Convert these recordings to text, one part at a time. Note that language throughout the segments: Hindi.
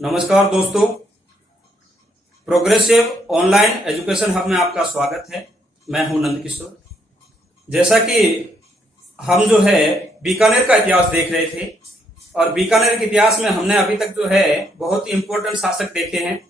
नमस्कार दोस्तों, प्रोग्रेसिव ऑनलाइन एजुकेशन हब में आपका स्वागत है। मैं हूं नंद किशोर। जैसा कि हम जो है बीकानेर का इतिहास देख रहे थे और बीकानेर के इतिहास में हमने अभी तक जो है बहुत ही इंपॉर्टेंट शासक देखे हैं।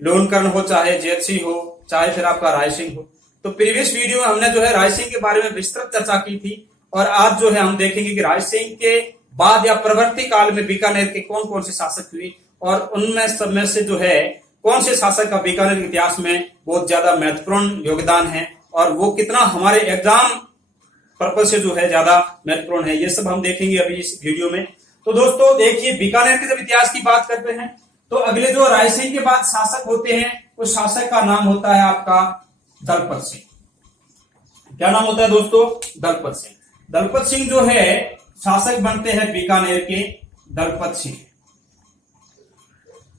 लोनकर्ण हो, चाहे जैत सिंह हो, चाहे फिर आपका राय सिंह हो। तो प्रीवियस वीडियो में हमने जो है राय सिंह के बारे में विस्तृत चर्चा की थी और आज जो है हम देखेंगे कि राय सिंह के बाद या प्रवर्ती काल में बीकानेर के कौन कौन से शासक हुए और उनमें सब में से जो है कौन से शासक का बीकानेर के इतिहास में बहुत ज्यादा महत्वपूर्ण योगदान है और वो कितना हमारे एग्जाम पर्पज से जो है ज्यादा महत्वपूर्ण है। ये सब हम देखेंगे अभी इस वीडियो में। तो दोस्तों देखिए, बीकानेर के जब इतिहास की बात करते हैं तो अगले जो राय सिंह के बाद शासक होते हैं उस शासक का नाम होता है आपका दलपत सिंह। क्या नाम होता है दोस्तों? दलपत सिंह। दलपत सिंह जो है शासक बनते हैं बीकानेर के। दलपत सिंह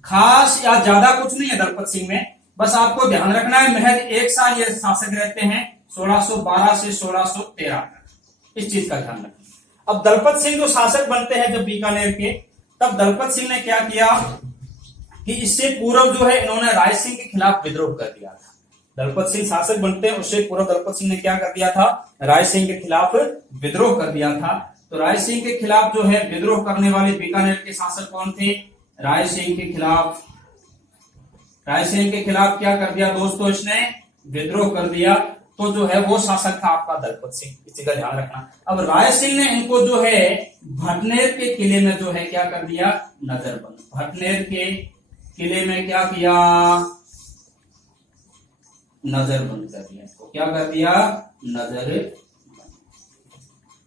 खास या ज्यादा कुछ नहीं है दलपत सिंह में, बस आपको ध्यान रखना है महज एक साल ये शासक रहते हैं, 1612 से 1613 तक। इस चीज का ध्यान रखना। अब दलपत सिंह जो शासक बनते हैं जब बीकानेर के, तब दलपत सिंह ने क्या किया कि इससे पूर्व जो है इन्होंने राय सिंह के खिलाफ विद्रोह कर दिया था। दलपत सिंह शासक बनते हैं उससे पूर्व दलपत सिंह ने क्या कर दिया था? राय सिंह के खिलाफ विद्रोह कर दिया था। तो राय सिंह के खिलाफ जो है विद्रोह करने वाले बीकानेर के शासक कौन थे? राय सिंह के खिलाफ क्या कर दिया दोस्तों? इसने विद्रोह कर दिया। तो जो है वो शासक था आपका दलपत सिंह। इसी का ध्यान रखना। अब राय सिंह ने इनको जो है भटनेर के किले में जो है क्या कर दिया? नजरबंद। भटनेर के किले में क्या किया? नजरबंद कर दिया। इसको क्या कर दिया? नजर।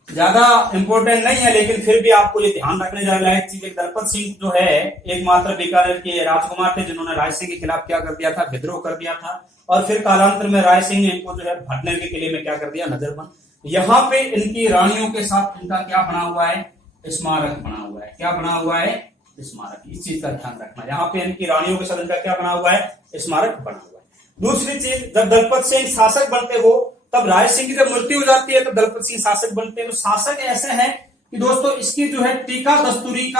ज्यादा इंपॉर्टेंट नहीं है लेकिन फिर भी आपको ये ध्यान रखने जाने लायक चीज। दलपत सिंह जो है एकमात्र बीकानेर के राजकुमार थे जिन्होंने राय सिंह के खिलाफ क्या कर दिया था? विद्रोह कर दिया था। और फिर कालांतर में राय सिंह ने इनको जो है भटनेर के किले में क्या कर दिया? नजरबंद। यहाँ पे इनकी रानियों के साथ इनका क्या बना हुआ है? स्मारक बना हुआ है। क्या बना हुआ है? स्मारक। इस चीज का ध्यान रखना। यहाँ पे इनकी रानियों के साथ इनका क्या बना हुआ है? स्मारक बना हुआ है। दूसरी चीज, जब दलपत सिंह शासक बनते हो तब राय सिंह की जब मृत्यु हो जाती है तो दलपत सिंह शासक बनते हैं। तो शासक ऐसे हैं कि दोस्तों इसकी जो है टीका दस्तूरी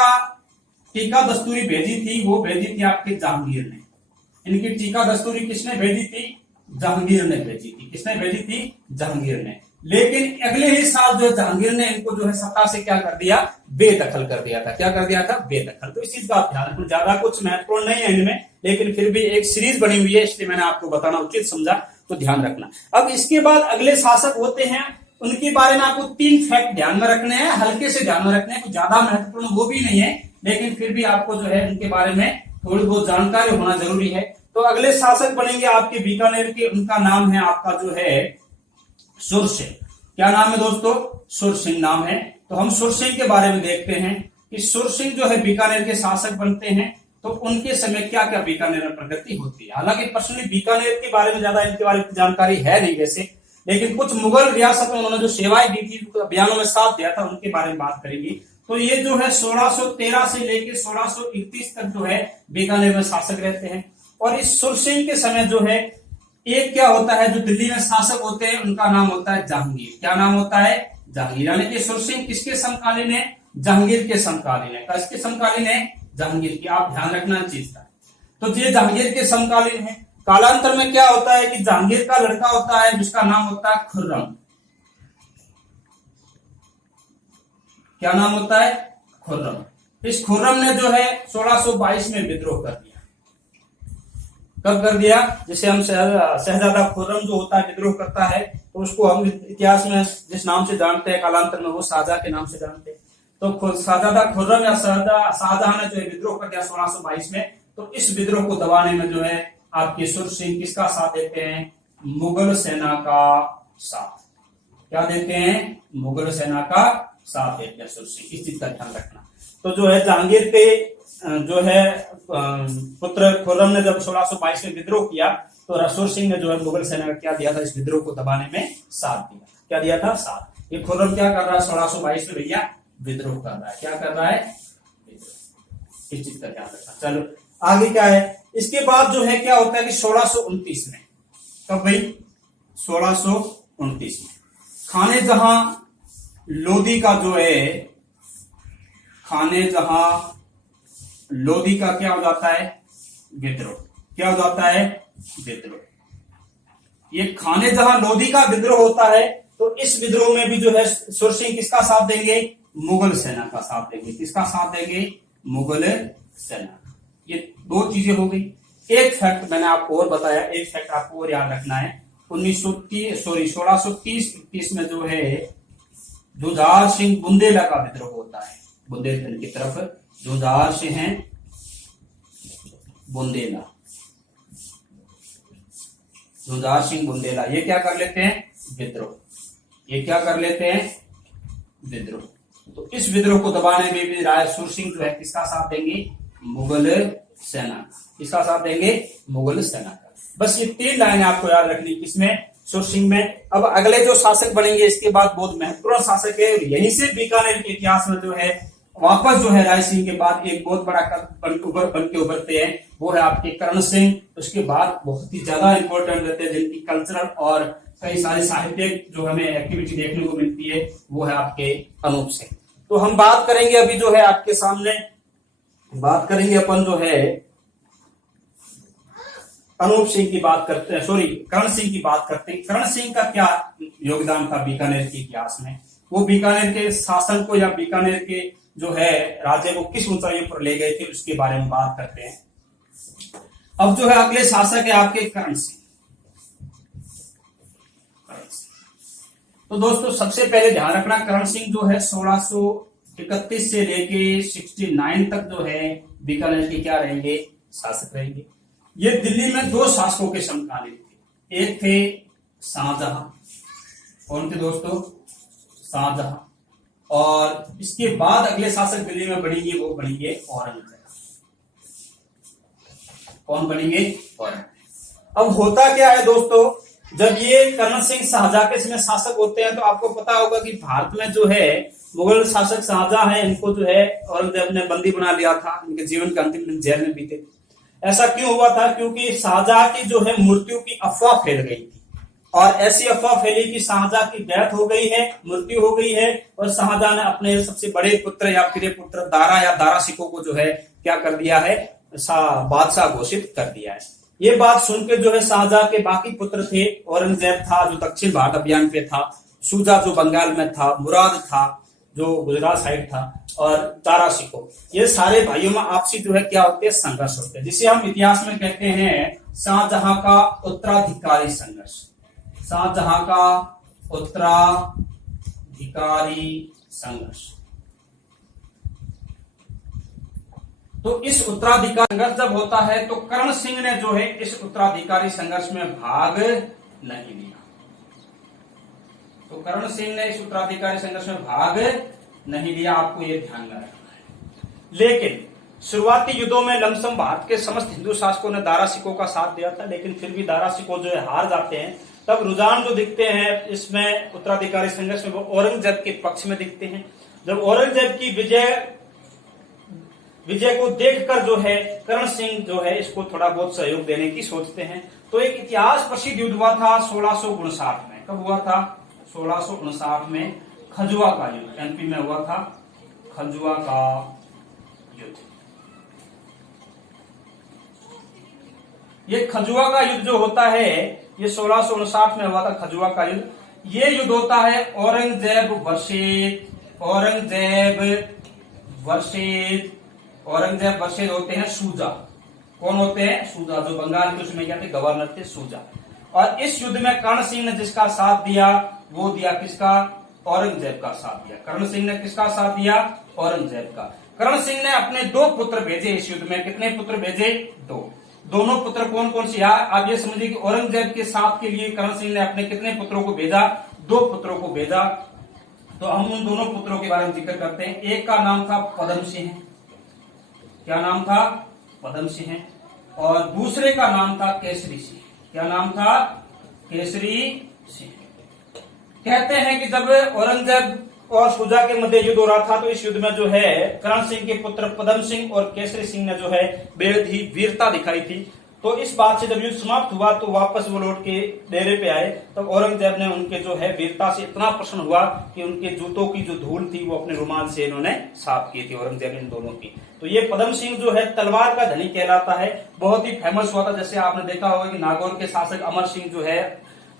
भेजी थी, वो भेजी थी आपके जहांगीर ने। इनकी टीका दस्तूरी किसने भेजी थी? जहांगीर ने भेजी थी। किसने भेजी थी? जहांगीर ने। लेकिन अगले ही साल जो जहांगीर ने इनको जो है सत्ता से क्या कर दिया? बेदखल कर दिया था। क्या कर दिया था? बेदखल। तो इस चीज का आप ध्यान रखना। ज्यादा कुछ महत्वपूर्ण नहीं है इनमें, लेकिन फिर भी एक सीरीज बनी हुई है इसलिए मैंने आपको बताना उचित समझा, तो ध्यान रखना। अब इसके बाद अगले शासक होते हैं, उनके बारे में आपको 3 फैक्ट ध्यान में रखने हैं, हल्के से ध्यान में रखने हैं। कुछ ज्यादा महत्वपूर्ण वो भी नहीं है लेकिन फिर भी आपको जो है उनके बारे में थोड़ी बहुत जानकारी होना जरूरी है। तो अगले शासक बनेंगे आपके बीकानेर के, उनका नाम है आपका जो है सुरसिंह। क्या नाम है दोस्तों? सुरसिंह नाम है। तो हम सुरसिंह के बारे में देखते हैं कि सुरसिंह जो है बीकानेर के शासक बनते हैं तो उनके समय क्या क्या बीकानेर में प्रगति होती है। हालांकि पर्सनली बीकानेर के बारे में ज्यादा इनके बारे में जानकारी है नहीं वैसे, लेकिन कुछ मुगल रियासत में उन्होंने जो सेवाएं दी थी, अभियानों में साथ दिया था, उनके बारे में बात करेंगे। तो ये जो है 1613 से लेकर 1631 तक जो है बीकानेर में शासक रहते हैं। और इस सुरसिंह के समय जो है एक क्या होता है, जो दिल्ली में शासक होते हैं उनका नाम होता है जहांगीर। क्या नाम होता है? जहांगीर। यानी कि सुरसिंह किसके समकालीन है? जहांगीर के समकालीन है। किसके समकालीन है? जहांगीर की। आप ध्यान रखना चीज का। तो ये जहांगीर के समकालीन है। कालांतर में क्या होता है कि जहांगीर का लड़का होता है जिसका नाम होता है खुर्रम। क्या नाम होता है? खुर्रम। इस खुर्रम ने जो है 1622 में विद्रोह कर दिया। कब कर दिया? जैसे हम शहजादा खुर्रम जो होता है विद्रोह करता है तो उसको हम इतिहास में जिस नाम से जानते हैं, कालांतर में वो शाहजहां के नाम से जानते हैं। तो शहजादा खुर्रम या शाहजहां ने जो है विद्रोह कर दिया 1622 में। तो इस विद्रोह को दबाने में जो है आपके सुरसिंह किसका साथ देते हैं? मुगल सेना का साथ। क्या देते हैं? मुगल सेना का साथ देते हैं सुरसिंह। इस चीज का ध्यान रखना। तो जो है जहांगीर के जो है पुत्र खुर्रम ने जब 1622 में विद्रोह किया तो सुरसिंह ने जो है मुगल सेना का क्या दिया था? इस विद्रोह को दबाने में साथ दिया। क्या दिया था? साथ। ये खुर्रम क्या कर रहा है 1622 में? भैया विद्रोह कर रहा है। क्या कर रहा है? विद्रोह। इस चीज का ध्यान रखना। चलो आगे क्या है? इसके बाद जो है क्या होता है कि 1629 में, कब भाई? 1629 में खाने जहां लोदी का जो है खाने जहां लोधी का क्या हो जाता है? विद्रोह। क्या हो जाता है? विद्रोह। ये खाने जहां लोधी का विद्रोह होता है तो इस विद्रोह में भी जो है सुरसिंह किसका साथ देंगे? मुगल सेना का साथ देंगे। किसका साथ देंगे? मुगल सेना। ये दो चीजें हो गई। एक फैक्ट मैंने आपको और बताया, एक फैक्ट आपको और याद रखना है। 1630-31 में जो है जुझार सिंह बुंदेला का विद्रोह होता है। बुंदेलखंड की तरफ जुझार सिंह बुंदेला, जुझार सिंह बुंदेला ये क्या कर लेते हैं? विद्रोह। ये क्या कर लेते हैं? विद्रोह। तो इस विद्रोह को दबाने में भी राय सुरसिंह जो है किसका साथ देंगे? मुगल सेना का। किसका साथ देंगे? मुगल सेना का। बस ये 3 लाइनें आपको याद रखनी किसमें? सुरसिंह में। अब अगले जो शासक बनेंगे इसके बाद बहुत महत्वपूर्ण शासक है, यहीं से बीकानेर के इतिहास में जो है वापस जो है राय सिंह के बाद एक बहुत बड़ा बन के उभरते हैं, वो है आपके करण सिंह। उसके बाद बहुत ही ज्यादा इंपॉर्टेंट रहते हैं जिनकी कल्चरल और कई सारी साहित्यिक जो हमें एक्टिविटी देखने को मिलती है, वो है आपके अनूप सिंह। तो हम बात करेंगे अभी जो है आपके सामने बात करेंगे अपन जो है अनूप सिंह की बात करते हैं, सॉरी करण सिंह की बात करते हैं। करण सिंह का क्या योगदान था बीकानेर के इतिहास में? वो बीकानेर के शासन को या बीकानेर के जो है राज्य को किस ऊंचाई पर ले गए थे उसके बारे में बात करते हैं। अब जो है अगले शासक है आपके करण सिंह। तो दोस्तों सबसे पहले ध्यान रखना करण सिंह जो है 1631 से लेके 69 तक जो है बीकानेर के क्या रहेंगे? शासक रहेंगे। ये दिल्ली में 2 शासकों के समकालीन थे। एक थे शाहजहां। कौन थे दोस्तों? शाहजहां। और इसके बाद अगले शासक दिल्ली में बनेंगे, वो बनेंगे औरंगजेब। कौन बनेंगे? औरंगजेब। अब होता क्या है दोस्तों, जब ये करण सिंह शाहजहां के समय शासक होते हैं तो आपको पता होगा कि भारत में जो है मुगल शासक शाहजहां है, इनको जो है औरंगजेब ने बंदी बना लिया था। इनके जीवन के अंतिम दिन जेल में बीते। ऐसा क्यों हुआ था? क्योंकि शाहजहां की जो है मृत्यु की अफवाह फैल गई थी, और ऐसी अफवाह फैली कि शाहजहां की डेथ हो गई है, मृत्यु हो गई है, और शाहजहां ने अपने सबसे बड़े पुत्र या प्रिय पुत्र दारा या दारा सिकों को जो है क्या कर दिया है? बादशाह घोषित कर दिया है। ये बात सुनकर जो है शाहजहां के बाकी पुत्र थे, औरंगजेब था जो दक्षिण भारत अभियान पे था, शुजा जो बंगाल में था, मुराद था जो गुजरात साइड था, और दारा सिको, ये सारे भाइयों में आपसी जो है क्या होते हैं? संघर्ष होते हैं, जिसे हम इतिहास में कहते हैं शाहजहां का उत्तराधिकारी संघर्ष। शाहजहां का उत्तराधिकारी संघर्ष। तो इस उत्तराधिकारी संघर्ष जब होता है तो करण सिंह ने जो है इस उत्तराधिकारी संघर्ष में भाग नहीं लिया। तो करण सिंह ने इस उत्तराधिकारी संघर्ष में भाग नहीं लिया, आपको यह ध्यान में रखना है। लेकिन शुरुआती युद्धों में लमसम भारत के समस्त हिंदू शासकों ने दारा सिकों का साथ दिया था, लेकिन फिर भी दारा सिकों जो है हार जाते हैं। तब रुझान जो दिखते हैं इसमें उत्तराधिकारी संघर्ष में वो औरंगजेब के पक्ष में दिखते हैं। जब औरंगजेब की विजय को देखकर जो है करण सिंह जो है इसको थोड़ा बहुत सहयोग देने की सोचते हैं। तो एक इतिहास प्रसिद्ध युद्ध हुआ था 1659 में। कब हुआ था? 1659 में खजुआ का युद्ध, एमपी में हुआ था खजुआ का युद्ध। ये खजुआ का युद्ध जो होता है ये 1659 में हुआ था, खजुआ का युद्ध। ये युद्ध होता है औरंगजेब वर्षेद होते हैं शुजा। कौन होते हैं? शुजा, जो बंगाल के उसमें क्या थे? गवर्नर थे शुजा। और इस युद्ध में कर्ण सिंह ने जिसका साथ दिया वो दिया किसका? औरंगजेब का साथ दिया। कर्ण सिंह ने किसका साथ दिया? औरंगजेब का। कर्ण सिंह ने अपने 2 पुत्र भेजे इस युद्ध में। कितने पुत्र भेजे? 2। दोनों पुत्र कौन कौन से? आप ये समझिए कि औरंगजेब के साथ के लिए कर्ण सिंह ने अपने कितने पुत्रों को भेजा? 2 पुत्रों को भेजा। तो हम उन दोनों पुत्रों के बारे में जिक्र करते हैं। एक का नाम था पदम सिंह। क्या नाम था? पदम सिंह। और दूसरे का नाम था केसरी सिंह। क्या नाम था? केसरी सिंह। कहते हैं कि जब औरंगजेब और शुजा के मध्य युद्ध हो रहा था तो इस युद्ध में जो है करण सिंह के पुत्र पदम सिंह और केसरी सिंह ने जो है बेहद ही वीरता दिखाई थी। तो इस बात से जब युद्ध समाप्त हुआ तो वापस वो लौट के डेरे पे आए। तब औरंगजेब ने उनके जो है वीरता से इतना प्रसन्न हुआ कि उनके जूतों की जो धूल थी वो अपने रुमाल से इन्होंने साफ की थी, औरंगजेब इन दोनों की। तो ये पदम सिंह जो है तलवार का धनी कहलाता है, बहुत ही फेमस हुआ था। जैसे आपने देखा होगा कि नागौर के शासक अमर सिंह जो है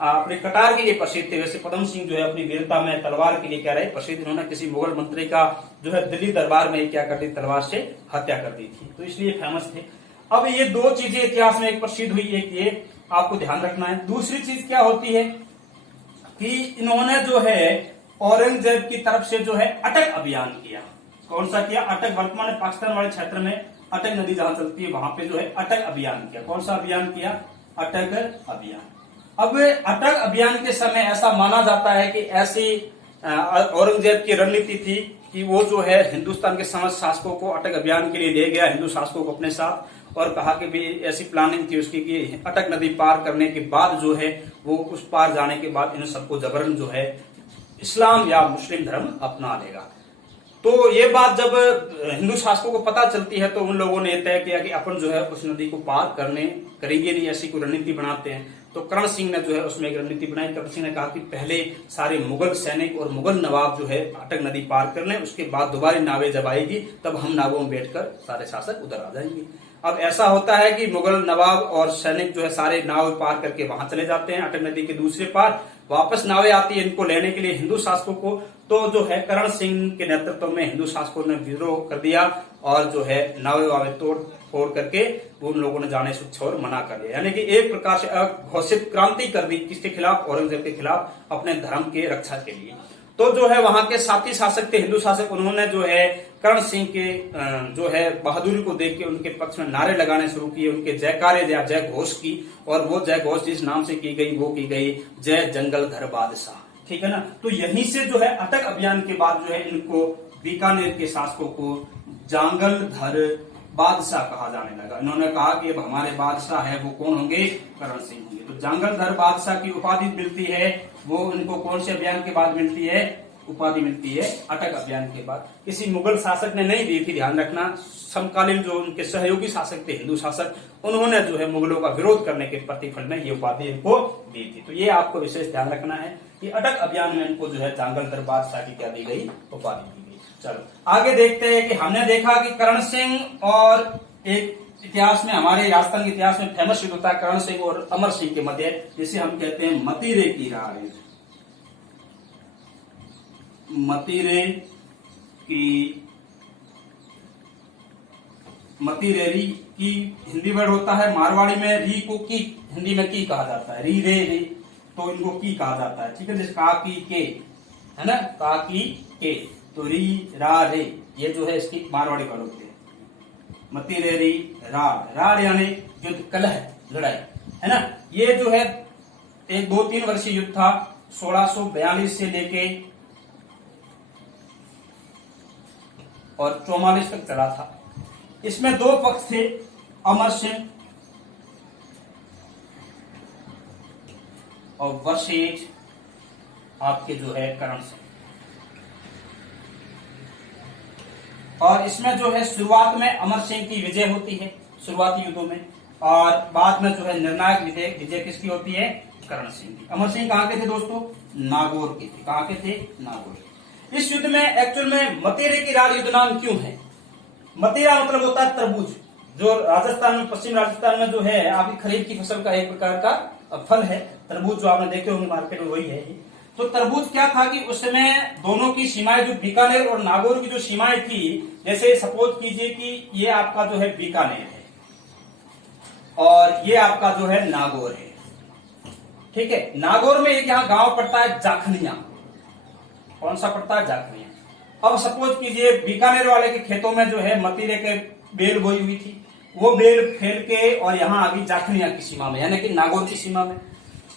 अपने कटार के लिए प्रसिद्ध थे, वैसे पदम सिंह जो है अपनी वीरता में तलवार के लिए क्या रहे प्रसिद्ध। इन्होंने किसी मुगल मंत्री का जो है दिल्ली दरबार में क्या कर दी, तलवार से हत्या कर दी थी, तो इसलिए फेमस थे। अब ये दो चीजें इतिहास में एक प्रसिद्ध हुई, एक ये आपको ध्यान रखना है। दूसरी चीज क्या होती है कि इन्होंने जो है औरंगजेब की तरफ से जो है अटक अभियान किया। कौन सा किया? अटक, वर्तमान पाकिस्तान वाले क्षेत्र में अटक नदी जहां चलती है वहां पे जो है अटक अभियान किया। कौन सा अभियान किया? अटक अभियान। अब अटक अभियान के समय ऐसा माना जाता है कि ऐसी औरंगजेब की रणनीति थी कि वो जो है हिंदुस्तान के समस्त शासकों को अटक अभियान के लिए ले गया, हिंदू शासकों को अपने साथ, और कहा कि भी ऐसी प्लानिंग थी उसकी कि अटक नदी पार करने के बाद जो है वो उस पार जाने के बाद इन सबको जबरन जो है इस्लाम या मुस्लिम धर्म अपना लेगा। तो ये बात जब हिंदू शासकों को पता चलती है तो उन लोगों ने तय किया कि अपन जो है उस नदी को पार करेंगे नहीं, ऐसी कोई रणनीति बनाते हैं। तो करण सिंह ने जो है उसमें एक रणनीति बनाई। करण सिंह ने कहा कि पहले सारे मुगल सैनिक और मुगल नवाब जो है अटक नदी पार कर लें, उसके बाद दोबारा नावें जब आएगी तब हम नावों में बैठकर सारे शासक उधर आ जाएंगे। अब ऐसा होता है कि मुगल नवाब और सैनिक जो है सारे नाव पार करके वहां चले जाते हैं अटक नदी के दूसरे पार, वापस नावें आती है इनको लेने के लिए हिंदू शासकों को। तो जो है करण सिंह के नेतृत्व में हिंदू शासकों ने विद्रोह कर दिया और जो है नावे वावे तोड़ फोड़ करके उन लोगों ने जाने से छोड़ मना कर दिया, यानी कि एक प्रकार से अघोषित क्रांति कर दी। किसके खिलाफ? औरंगजेब के खिलाफ, अपने धर्म के रक्षा के लिए। तो जो है वहां के साथी शासक थे हिंदू शासक, उन्होंने जो है करण सिंह के जो है बहादुरी को देख के उनके पक्ष में नारे लगाने शुरू किए, उनके जयकारे या जय घोष की। और वो जय घोष जिस नाम से की गई वो की गई जय जंगल धर बादशाह, ठीक है ना। तो यहीं से जो है अटक अभियान के बाद जो है इनको बीकानेर के शासकों को जांगल धर बादशाह कहा जाने लगा। इन्होंने कहा कि अब हमारे बादशाह है वो कौन होंगे? करण सिंह होंगे। तो जांगल धर बादशाह की उपाधि मिलती है वो इनको कौन से अभियान के बाद मिलती है? उपाधि मिलती है अटक अभियान के बाद। किसी मुगल शासक ने नहीं दी थी, ध्यान रखना। समकालीन जो उनके सहयोगी शासक थे हिंदू शासक, उन्होंने जो है मुगलों का विरोध करने के प्रतिफल में ये उपाधि इनको दी थी। तो ये आपको विशेष ध्यान रखना है कि अटक अभियान में इनको जो है जांगल धर बादशाह की क्या दी गई? उपाधि दी गई। चलो आगे देखते हैं कि हमने देखा कि करण सिंह और एक इतिहास में, हमारे राजस्थान के इतिहास में फेमस युद्ध होता है करण सिंह और अमर सिंह के मध्य, जिसे हम कहते हैं मतीरे की रार। मतीरे की हिंदी वर्ड होता है मारवाड़ी में री को की हिंदी में की कहा जाता है, री रे रे, तो इनको की कहा जाता है, ठीक है। जैसे का की के है ना, का की के, तो री रा रे ये जो है इसकी मारवाड़ी वर्ड होती है। मतीरे री राड, राड यानी युद्ध, कलह, लड़ाई, है ना। ये जो है एक 2-3 वर्षीय युद्ध था, 1642 से लेके और 44 तक चला था। इसमें 2 पक्ष थे, अमर सिंह और वर्सेज आपके जो है करण सिंह। और इसमें जो है शुरुआत में अमर सिंह की विजय होती है शुरुआती युद्धों में, और बाद में जो है निर्णायक विजय किसकी होती है? करण सिंह की। अमर सिंह कहां के थे दोस्तों? नागौर के थे। कहां के थे? नागौर। इस युद्ध में एक्चुअल में मतीरे की राड युद्ध नाम क्यों है? मतीरा मतलब होता है तरबूज, जो राजस्थान में, पश्चिम राजस्थान में जो है आपकी खरीफ की फसल का एक प्रकार का फल है तरबूज, जो आपने देखे होंगे मार्केट में, वही है। तो तरबूज क्या था कि उस समय दोनों की सीमाएं, जो बीकानेर और नागौर की जो सीमाएं थी, जैसे सपोज कीजिए कि ये आपका जो है बीकानेर है और ये आपका जो है नागौर है, ठीक है। नागौर में एक यहाँ गांव पड़ता है जाखनिया। कौन सा पड़ता है? जाखनिया। अब सपोज कीजिए बीकानेर वाले के खेतों में जो है मतीरे के बेल बोई हुई थी, वो बेल फैल के और यहाँ आ गई जाखनिया की सीमा में, यानी कि नागौर की सीमा में।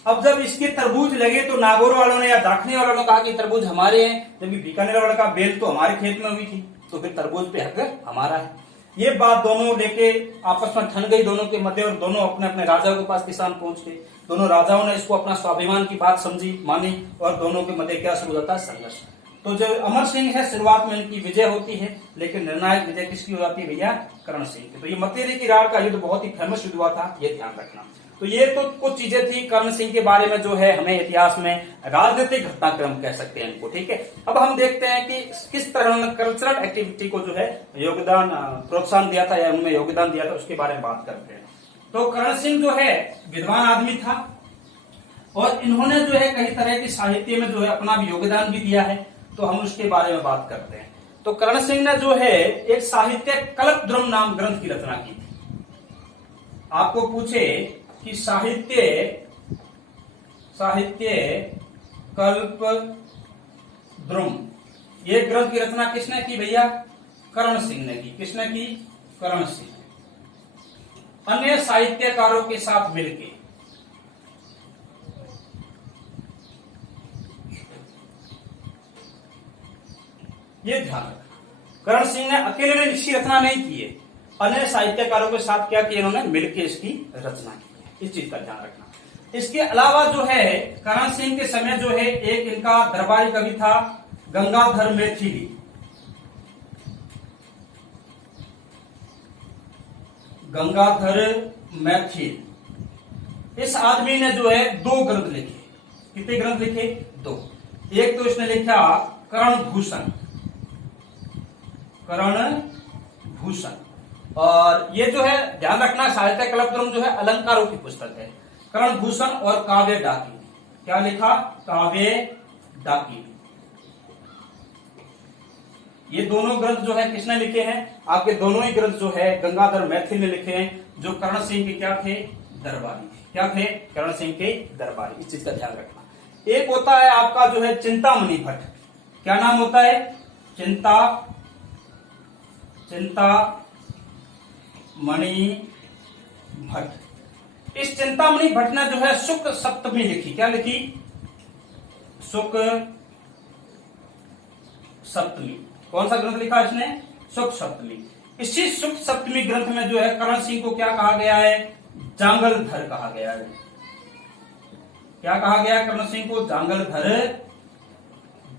अब जब इसके तरबूज लगे तो नागौर वालों ने या जाखनिया वालों ने कहा कि तरबूज हमारे हैं, जबकि बीकानेर वाले का बेल तो हमारे खेत में हुई थी, तो फिर तरबूज पे हक हमारा है। ये बात दोनों लेके आपस में ठन गई दोनों के मध्य, और दोनों अपने अपने राजाओं के पास किसान पहुंच गए। दोनों राजाओं ने इसको अपना स्वाभिमान की बात समझी, मानी, और दोनों के मध्य क्या शुरू होता है? संघर्ष। तो जो अमर सिंह है शुरुआत में इनकी विजय होती है, लेकिन निर्णायक विजय किसकी हो जाती है भैया? कर्ण सिंह की। तो ये मतेरी की राड़ का युद्ध बहुत ही फेमस युद्ध हुआ था, ये ध्यान रखना। तो ये तो कुछ चीजें थी कर्ण सिंह के बारे में, जो है हमें इतिहास में राजनीतिक घटनाक्रम कह सकते हैं इनको, ठीक है। अब हम देखते हैं कि किस तरह उन्होंने कल्चरल एक्टिविटी को जो है योगदान प्रोत्साहन दिया था या उनमें योगदान दिया था, उसके बारे में बात करते हैं। तो कर्ण सिंह जो है विद्वान आदमी था और इन्होंने जो है कई तरह की साहित्य में जो है अपना भी योगदान भी दिया है, तो हम उसके बारे में बात करते हैं। तो कर्ण सिंह ने जो है एक साहित्य कल्पद्रुम नाम ग्रंथ की रचना की थी। आपको पूछे कि साहित्य कल्पद्रुम ये ग्रंथ की रचना किसने की भैया? कर्ण सिंह ने की। किसने की? कर्ण सिंह। अन्य साहित्यकारों के साथ मिलकर ये ध्यान रखना, कर्ण सिंह ने अकेले ने इसकी रचना नहीं की है, अन्य साहित्यकारों के साथ क्या किया इन्होंने? मिलकर इसकी रचना की है। इस चीज का ध्यान रखना। इसके अलावा जो है कर्ण सिंह के समय जो है एक इनका दरबारी कवि था गंगाधर मैथिली। गंगाधर मैथिल, इस आदमी ने जो है 2 ग्रंथ लिखे। कितने ग्रंथ लिखे? 2। एक तो इसने लिखा कर्ण भूषण, और ये जो है ध्यान रखना साहित्य कल्पद्रुम जो है अलंकारों की पुस्तक है। कर्ण भूषण और काव्य डाकिनी। क्या लिखा? काव्य डाकिनी। ये दोनों ग्रंथ जो है किसने लिखे हैं? आपके दोनों ही ग्रंथ जो है गंगाधर मैथिल ने लिखे हैं, जो कर्ण सिंह के क्या थे? दरबारी। क्या थे? कर्ण सिंह के दरबारी। इस चीज का ध्यान रखना। एक होता है आपका जो है चिंतामणि भट्ट। क्या नाम होता है? चिंतामणि भट्ट। इस चिंतामणि भट्ट ने जो है शुक्ल सप्तमी लिखी। क्या लिखी? शुक्ल सप्तमी। कौन सा ग्रंथ लिखा इसने? शुक्ल सप्तमी। इसी शुक्ल सप्तमी ग्रंथ में जो है कर्ण सिंह को क्या कहा गया है? जांगलधर कहा गया है। क्या कहा गया है कर्ण सिंह को? जांगलधर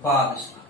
बादशाह।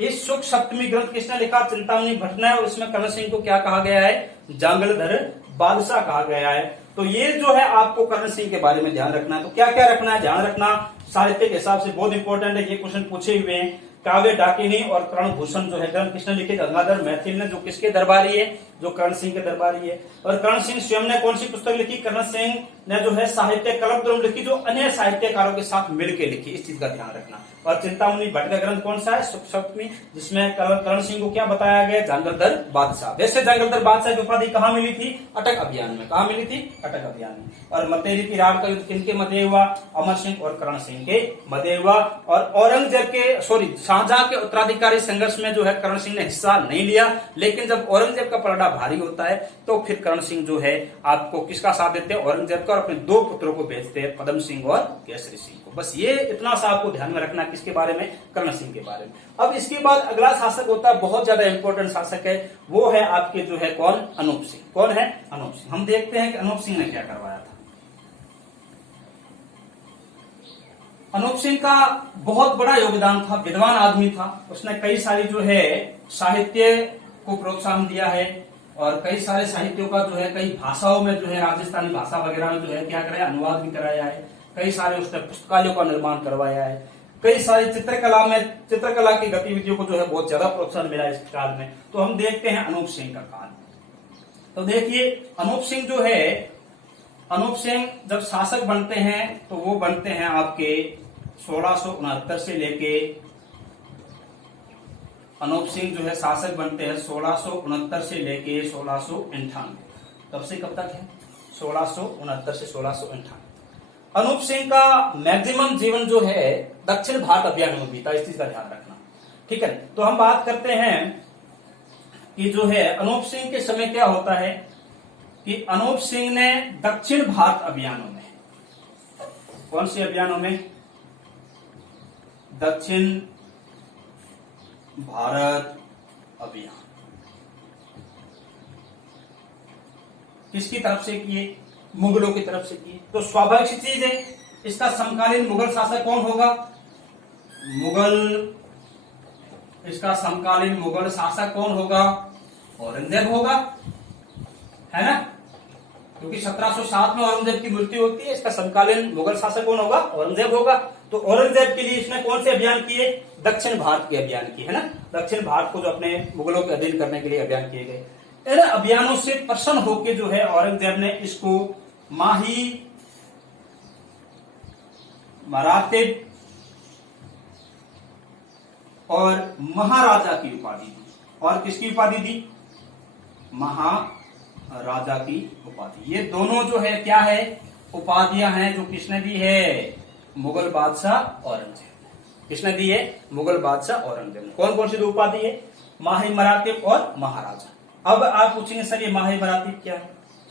इस शुक्ल सप्तमी ग्रंथ किसने लिखा? चिंतामणि भट्ट ने, और इसमें कर्ण सिंह को क्या कहा गया है? जांगलधर बादशाह कहा गया है। तो ये जो है आपको कर्ण सिंह के बारे में ध्यान रखना है। तो क्या क्या रखना है? ध्यान रखना साहित्य के हिसाब से बहुत इंपॉर्टेंट है, ये क्वेश्चन पूछे हुए हैं। काव्य डाकिनी और कर्ण भूषण जो है ग्रंथ किसने लिखे? गंगाधर मैथिल ने, जो किसके दरबारी है? जो कर्ण सिंह के दरबारी है। और कर्ण सिंह स्वयं ने कौन सी पुस्तक लिखी? कर्ण सिंह ने जो है साहित्य कल्पद्रुम लिखी, जो अन्य साहित्यकारों के साथ मिलकर लिखी। इस चीज का ध्यान रखना। और चिंतामणि भट्ट का ग्रंथ कौन सा है? शुक्ल सप्तमी, जिसमें कर्ण सिंह को क्या बताया गया? जांगलधर बादशाह। वैसे जांगलधर बादशाह की उपाधि कहां मिली थी? अटक अभियान में। कहां मिली थी? अटक अभियान में। और मतेरी की राड़ का युद्ध किनके मध्य हुआ? अमर सिंह और कर्ण सिंह के मध्य हुआ। और औरंगजेब के शाहजहां के उत्तराधिकारी संघर्ष में जो है कर्ण सिंह ने हिस्सा नहीं लिया, लेकिन जब औरंगजेब का पलड़ा भारी होता है तो फिर कर्ण सिंह जो है आपको किसका साथ देते हैं? औरंगजेब का, और अपने 2 पुत्रों को भेजते हैं, पद्म सिंह और केसरी सिंह को। बस ये इतना सा आपको ध्यान में रखना। किसके बारे में? कर्ण सिंह के बारे में। अब इसके बाद अगला शासक होता है, बहुत ज्यादा इंपॉर्टेंट शासक है, वो है आपके जो है कौन? अनूप सिंह। कौन है? अनूप सिंह। हम देखते हैं कि अनूप सिंह ने क्या करवाया था। अनूप सिंह का बहुत बड़ा योगदान था, विद्वान आदमी था। उसने कई सारी जो है साहित्य को प्रोत्साहन दिया है, और कई सारे साहित्यों का जो है कई भाषाओं में जो है राजस्थानी भाषा वगैरह में जो है क्या कराया? अनुवाद भी कराया है। कई सारे उसने पुस्तकालयों का निर्माण करवाया है। कई सारी चित्रकला की गतिविधियों को जो है बहुत ज्यादा प्रोत्साहन मिला इस काल में। तो हम देखते हैं अनूप सिंह का काल। तो देखिए अनूप सिंह जो है, अनूप सिंह जब शासक बनते हैं तो वो बनते हैं आपके 1669 से लेके, अनूप सिंह जो है शासक बनते हैं 1669 से लेके 1698। तब से कब तक है? 1669 से 1698। अनूप सिंह का मैक्सिमम जीवन जो है दक्षिण भारत अभियान में बीता। इस चीज का ध्यान रखना, ठीक है। तो हम बात करते हैं कि जो है अनूप सिंह के समय क्या होता है कि अनूप सिंह ने दक्षिण भारत अभियानों में, कौन से अभियानों में? दक्षिण भारत अभियान। किसकी तरफ से किए? मुगलों की तरफ से किए। तो स्वाभाविक सी चीज है, इसका समकालीन मुगल शासक कौन होगा? मुगल इसका समकालीन मुगल शासक कौन होगा? औरंगजेब होगा, है ना, क्योंकि 1707 में औरंगजेब की मृत्यु होती है। इसका समकालीन मुगल शासक कौन होगा? औरंगजेब होगा। तो औरंगजेब के लिए इसने कौन से अभियान किए? दक्षिण भारत के अभियान किए, है ना, दक्षिण भारत को जो अपने मुगलों के अधीन करने के लिए अभियान किए गए। इन अभियानों से प्रसन्न होकर जो है औरंगजेब ने इसको माही मराठे और महाराजा की उपाधि दी। और किसकी उपाधि दी? महाराजा की उपाधि। ये दोनों जो है क्या है? उपाधियां हैं जो किसने दी है? मुगल बादशाह औरंगजेब ने। किसने दी है? मुगल बादशाह औरंगजेब ने। कौन कौन सी दो उपाधि है? माही मराठे और महाराजा। अब आप पूछेंगे सर ये माही मराठे क्या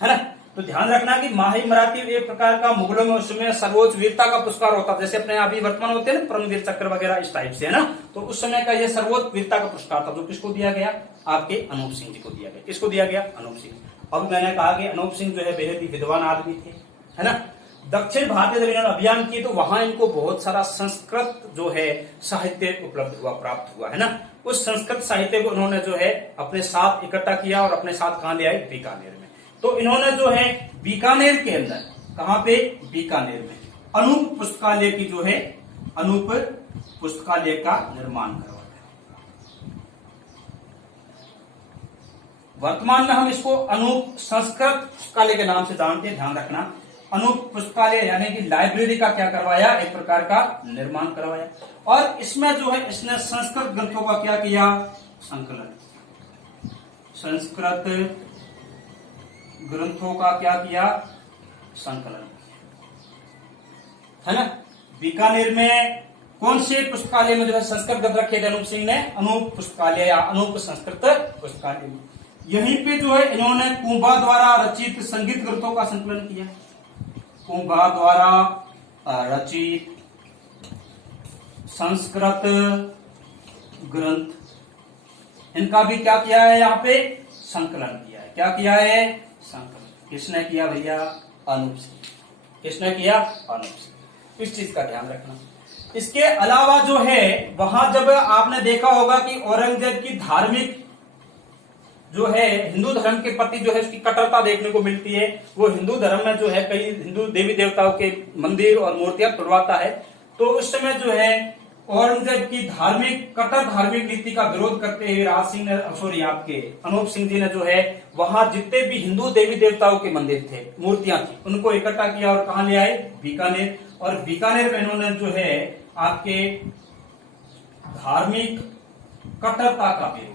है ना? तो ध्यान रखना कि माही मराठी एक प्रकार का मुगलों में उस समय सर्वोच्च वीरता का पुरस्कार होता था, जैसे अपने अभी वर्तमान होते हैं ना परमवीर चक्र वगैरह इस टाइप से, है ना। तो उस समय का ये सर्वोच्च वीरता का पुरस्कार था, जो किसको दिया गया? आपके अनूप सिंह जी को दिया गया। किसको दिया गया? अनूप सिंह। अब मैंने कहा कि अनूप सिंह जो है बेहद ही विद्वान आदमी थे, है ना। दक्षिण भारत में जब इन्होंने अभियान किए तो वहां इनको बहुत सारा संस्कृत जो है साहित्य उपलब्ध हुआ, प्राप्त हुआ, है ना। उस संस्कृत साहित्य को उन्होंने जो है अपने साथ इकट्ठा किया और अपने साथ कहां ले आए? बीकानेर में। तो इन्होंने जो है बीकानेर के अंदर, कहां पे? बीकानेर में अनूप पुस्तकालय की जो है अनूप पुस्तकालय का निर्माण करवाया। वर्तमान में हम इसको अनूप संस्कृत पुस्तकालय के नाम से जानते हैं, ध्यान रखना। अनूप पुस्तकालय यानी कि लाइब्रेरी का क्या करवाया? एक प्रकार का निर्माण करवाया। और इसमें जो है इसने संस्कृत ग्रंथों का क्या किया? संकलन। संस्कृत ग्रंथों का क्या किया? संकलन, है ना। बीकानेर में कौन से पुस्तकालय में जो है संस्कृत ग्रंथ रखे थे अनूप सिंह ने? अनूप पुस्तकालय या अनूप संस्कृत पुस्तकालय में। यहीं पे जो है इन्होंने कुंभा द्वारा रचित संगीत ग्रंथों का संकलन किया। कुंभा द्वारा रचित संस्कृत ग्रंथ, इनका भी क्या किया है? यहाँ पे संकलन किया है। क्या किया है? संकलन। किसने किया भैया? अनूप सिंह। किसने किया? अनूप सिंह। इस चीज का ध्यान रखना। इसके अलावा जो है वहां जब आपने देखा होगा कि औरंगजेब की धार्मिक जो है हिंदू धर्म के प्रति जो है उसकी कट्टरता देखने को मिलती है। वो हिंदू धर्म में जो है कई हिंदू देवी देवताओं के मंदिर और मूर्तियां तुड़वाता है। तो उस समय जो है औरंगजेब की कट्टर धार्मिक नीति का विरोध करते हुए राज सिंह ने आपके अनूप सिंह जी ने जो है वहां जितने भी हिंदू देवी देवताओं के मंदिर थे, मूर्तियां थी, उनको इकट्ठा किया और कहां ले आए? बीकानेर। और बीकानेर में इन्होंने जो है आपके धार्मिक कट्टरता का विरोध,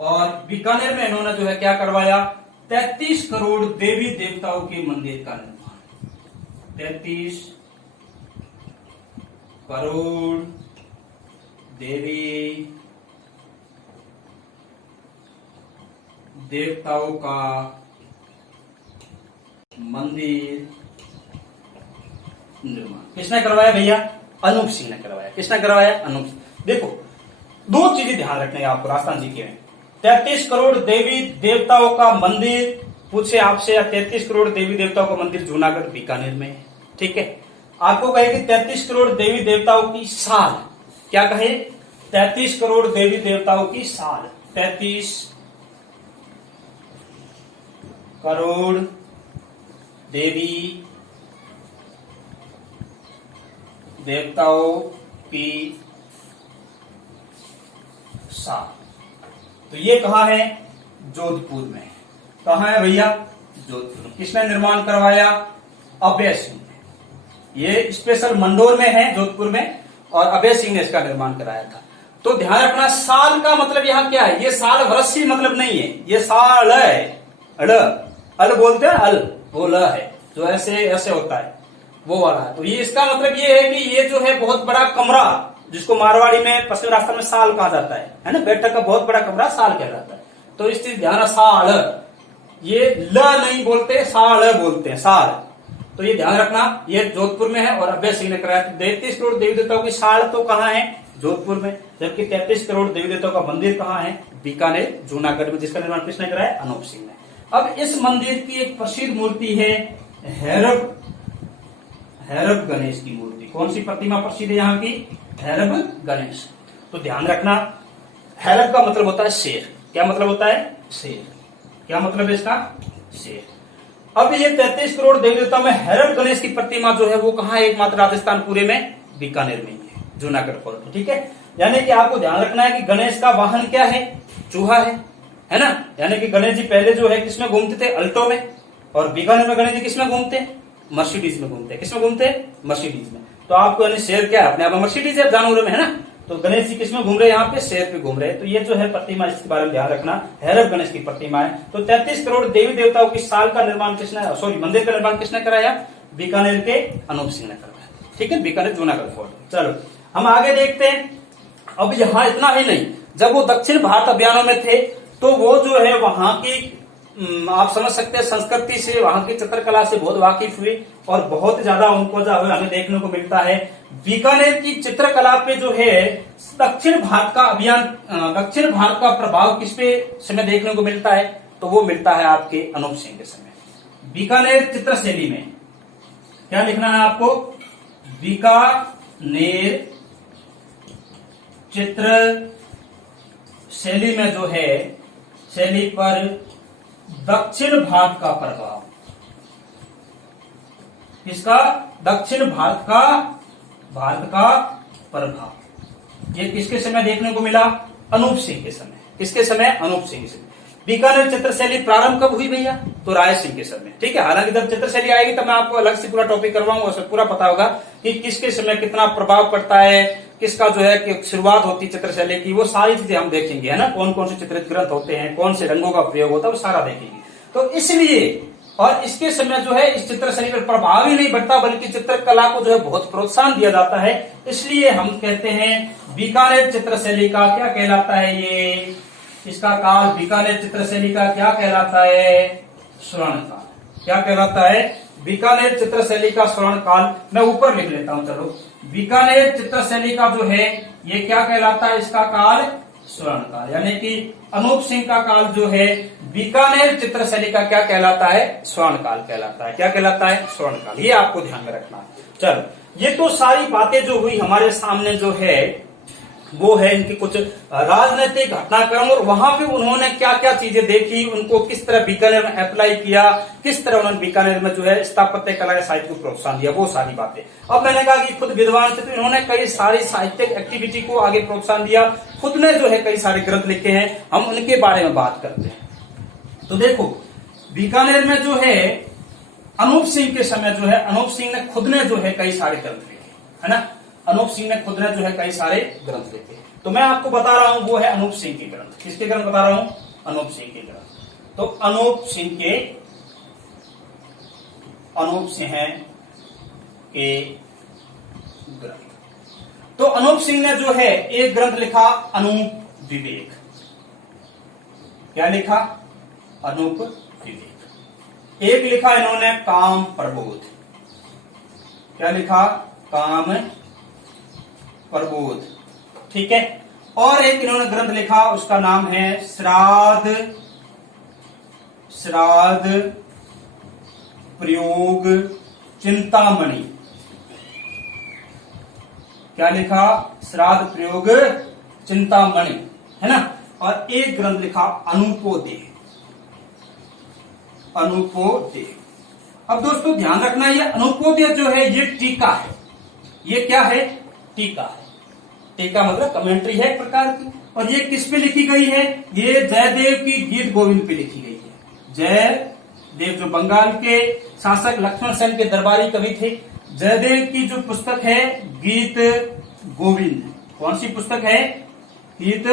और बीकानेर में इन्होंने जो है क्या करवाया? 33 करोड़ देवी देवताओं के मंदिर का निर्माण। 33 करोड़ देवी देवताओं का मंदिर निर्माण किसने करवाया भैया? अनूप सिंह ने करवाया। किसने करवाया? अनूप सिंह। देखो दो चीजें ध्यान रखने हैं आपको राजस्थान जी के में। 33 करोड़ देवी देवताओं का मंदिर पूछे आपसे, 33 करोड़ देवी देवताओं का मंदिर जूनागढ़ बीकानेर में है, ठीक है। आपको कहे कि 33 करोड़ देवी देवताओं की साल, क्या कहे? 33 करोड़ देवी देवताओं की साल। 33 करोड़ देवी देवताओं की साल। तो ये कहां है? जोधपुर में। कहां है भैया? जोधपुर। किसने निर्माण करवाया? अभय सिंह ने। ये स्पेशल मंडोर में है, जोधपुर में, और अभय सिंह ने इसका निर्माण कराया था। तो ध्यान रखना साल का मतलब यहाँ क्या है? ये साल वर्षी मतलब नहीं है, ये साल है। अल बोलते हैं, अल वो ल है, जो ऐसे ऐसे होता है वो वाला है। तो ये इसका मतलब ये है कि ये जो है बहुत बड़ा कमरा, जिसको मारवाड़ी में पश्चिम राजस्थान में साल कहा जाता है ना, बैठक का बहुत बड़ा कमरा साल कहा जाता है। तो इस चीज ध्यान, साल, ये ल नहीं बोलते, साल बोलते हैं, साल। तो ये ध्यान रखना, ये जोधपुर में है और अभय सिंह ने कराया। 33 करोड़ देवी देवताओं की साल तो कहाँ है? जोधपुर में। जबकि 33 करोड़ देवी देवताओं का मंदिर कहाँ है? बीकानेर जूनागढ़ में, जिसका निर्माण किसने कराया? अनूप सिंह ने। अब इस मंदिर की एक प्रसिद्ध मूर्ति है भैरव गणेश की मूर्ति। कौन सी प्रतिमा प्रसिद्ध है यहाँ की? भैरव गणेश। तो ध्यान रखना, भैरव का मतलब होता है शेर। क्या मतलब होता है? शेर। क्या मतलब है इसका? शेर। अब ये 33 करोड़ देवी देवता में भैरव गणेश की प्रतिमा जो है वो कहाँ है? एकमात्र राजस्थान पूरे में बीकानेर में ही है, जूनागढ़ फोर्ट में। ठीक है, यानी कि आपको ध्यान रखना है कि गणेश का वाहन क्या है? चूहा है ना। यानी कि गणेश जी पहले जो है किसमें घूमते थे? अल्टो में। और बीकानेर में गणेश जी किसमें घूमते हैं? मर्सिडीज में घूमते हैं। किसमें घूमते हैं? मर्सिडीज में। तो आपको यानी शेर क्या है? अपने आप में मर्सिडीज है जानवरों में, है ना। तो गणेश जी किसमें घूम रहे हैं? यहाँ पे शेर पे घूम रहे हैं। तो ये जो है प्रतिमा, इसके बारे में ध्यान रखना, भैरव गणेश की प्रतिमा है। तो 33 करोड़ देवी देवताओं की साल का निर्माण किसने, सॉरी मंदिर का निर्माण किसने कराया? बीकानेर के अनूप सिंह ने करवाया। ठीक है, बीकानेर जूनागढ़ फोर्ट। चलो हम आगे देखते हैं। अब यहाँ इतना ही नहीं, जब वो दक्षिण भारत अभियानों में थे तो वो जो है वहां की आप समझ सकते हैं संस्कृति से, वहां की चित्रकला से बहुत वाकिफ हुए और बहुत ज्यादा उनको जो है हमें देखने को मिलता है बीकानेर की चित्रकला पे जो है दक्षिण भारत का अभियान, दक्षिण भारत का प्रभाव किस पे समय देखने को मिलता है? तो वो मिलता है आपके अनूप सिंह के समय। बीकानेर चित्र शैली में क्या लिखना है आपको? बीकानेर चित्र शैली में जो है, शैली पर दक्षिण भारत का प्रभाव। किसका? दक्षिण भारत का प्रभाव। ये किसके समय देखने को मिला? अनूप सिंह के समय। किसके समय? अनूप सिंह के समय। बीकानेर चित्रशैली प्रारंभ कब हुई भैया? तो राय सिंह के समय। ठीक है, हालांकि जब चित्रशैली आएगी तब मैं आपको अलग से पूरा टॉपिक करवाऊंगा, उसमें पूरा पता होगा कि किसके समय कितना प्रभाव पड़ता है, किसका जो है कि शुरुआत होती है चित्रशैली की, वो सारी चीजें हम देखेंगे, है ना। कौन कौन से चित्रित ग्रंथ होते हैं, कौन से रंगों का प्रयोग होता है, वो सारा देखेंगे। तो इसलिए और इसके समय जो है इस चित्रशैली पर प्रभाव ही नहीं बढ़ता बल्कि चित्रकला को जो है बहुत प्रोत्साहन दिया जाता है। इसलिए हम कहते हैं बीकानेर चित्रशैली का क्या कहलाता है? ये इसका काल बीकानेर चित्रशैली का क्या कहलाता है? स्वर्ण काल। क्या कहलाता है? बीकानेर चित्रशैली का स्वर्ण काल। मैं ऊपर लिख लेता हूं, चलो। बीकानेर चित्रशैली का जो है ये क्या कहलाता है? इसका काल स्वर्ण काल। यानी कि अनूप सिंह का काल जो है बीकानेर चित्रशैली का क्या कहलाता है? स्वर्ण काल कहलाता है। क्या कहलाता है? स्वर्ण काल। ये आपको ध्यान में रखना है। चलो, ये तो सारी बातें जो हुई हमारे सामने जो है वो है इनकी कुछ राजनीतिक घटनाक्रम और वहां पे उन्होंने क्या क्या चीजें देखी, उनको किस तरह बीकानेर में अप्लाई किया, किस तरह उन्होंने बीकानेर में जो है स्थापत्य कला या साहित्य को प्रोत्साहन दिया, वो सारी बातें। अब मैंने कहा कि खुद विद्वान थे तो इन्होंने कई सारी साहित्यिक एक्टिविटी को आगे प्रोत्साहन दिया, खुद ने जो है कई सारे ग्रंथ लिखे हैं, हम उनके बारे में बात करते हैं। तो देखो बीकानेर में जो है अनूप सिंह के समय जो है अनूप सिंह ने खुद ने जो है कई सारे ग्रंथ लिखे, है ना। अनूप सिंह ने खुद ने जो है कई सारे ग्रंथ लिखे। तो मैं आपको बता रहा हूं वो है अनूप सिंह के ग्रंथ। किसके ग्रंथ बता रहा हूं? अनूप सिंह के ग्रंथ। तो अनूप सिंह के ग्रंथ। तो अनूप सिंह ने जो है एक ग्रंथ लिखा अनूप विवेक। क्या लिखा? अनूप विवेक। एक लिखा इन्होंने काम प्रबोध। क्या लिखा? काम प्रबोध। ठीक है। और एक इन्होंने ग्रंथ लिखा उसका नाम है श्राद्ध प्रयोग चिंतामणि। क्या लिखा? श्राद्ध प्रयोग चिंतामणि, है ना। और एक ग्रंथ लिखा अनूपोदेय। अब दोस्तों ध्यान रखना, ये अनूपोदेय जो है ये टीका है। ये क्या है? टीका है। टीका मतलब कमेंट्री है एक प्रकार की। और ये किस पे लिखी गई है? ये जयदेव की गीत गोविंद पे लिखी गई है। जयदेव जो बंगाल के शासक लक्ष्मण सेन के दरबारी कवि थे, जयदेव की जो पुस्तक है गीत गोविंद। कौन सी पुस्तक है? गीत